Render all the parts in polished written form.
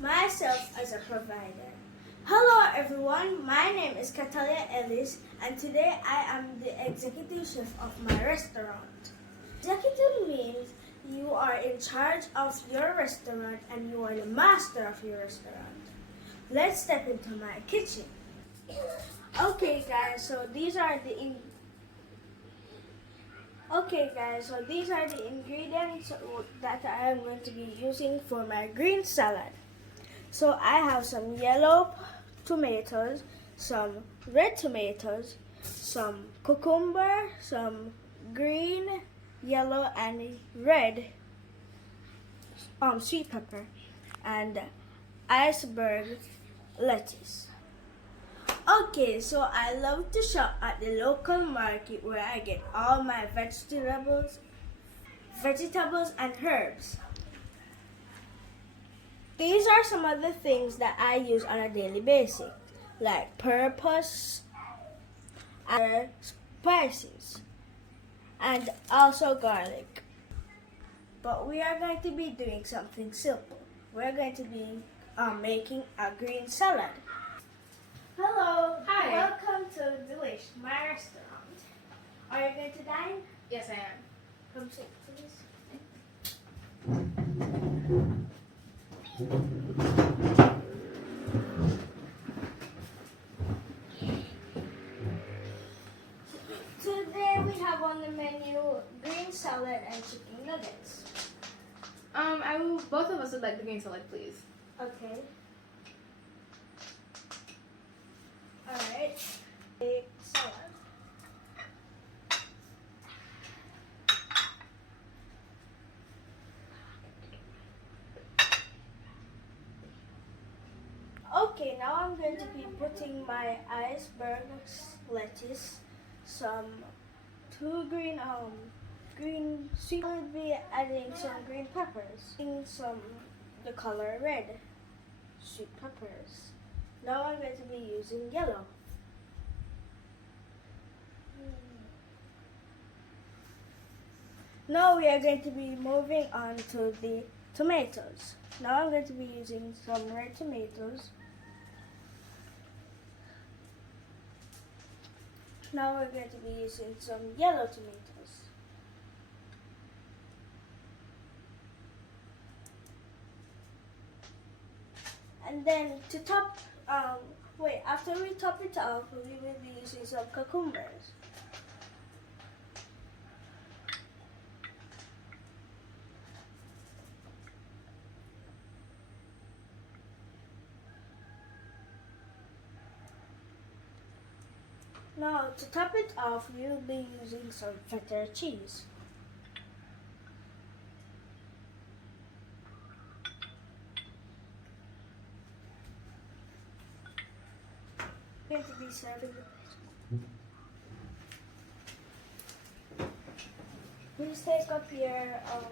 myself as a provider. Hello everyone, my name is Kataliah Ellis and today I am the executive chef of my restaurant. Executive means you are in charge of your restaurant and you are the master of your restaurant. Let's step into my kitchen. Okay guys, so these are the ingredients that I am going to be using for my green salad. So I have some yellow tomatoes, some red tomatoes, some cucumber, some green, yellow, and red sweet pepper, and iceberg lettuce. Okay, so I love to shop at the local market where I get all my vegetables and herbs. These are some of the things that I use on a daily basis, like purpose and spices, and also garlic. But we are going to be doing something simple. We're going to be making a green salad. Hello. Hi. Welcome to Delish, my restaurant. Are you going to dine? Yes, I am. Come sit, please. Today we have on the menu green salad and chicken nuggets. Both of us would like the green salad, please. Okay. Alright. A salad. Okay, now I'm going to be putting my iceberg lettuce, some two green sweet. I will be adding some green peppers, the color red sweet peppers. Now I'm going to be using yellow. Now we are going to be moving on to the tomatoes. Now I'm going to be using some red tomatoes. Now we're going to be using some yellow tomatoes. And then to top, after we top it off, we will be using some cucumbers. Now, to top it off, we'll be using some feta cheese. We're going to be serving the Please take up your and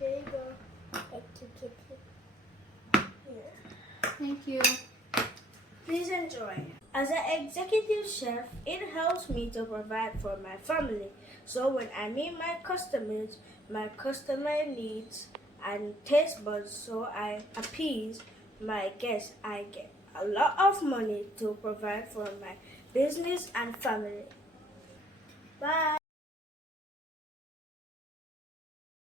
there you go. Here. Thank you. Please enjoy. As an executive chef, it helps me to provide for my family. So when I meet my customer needs and taste buds, so I appease my guests, I get a lot of money to provide for my business and family. Bye.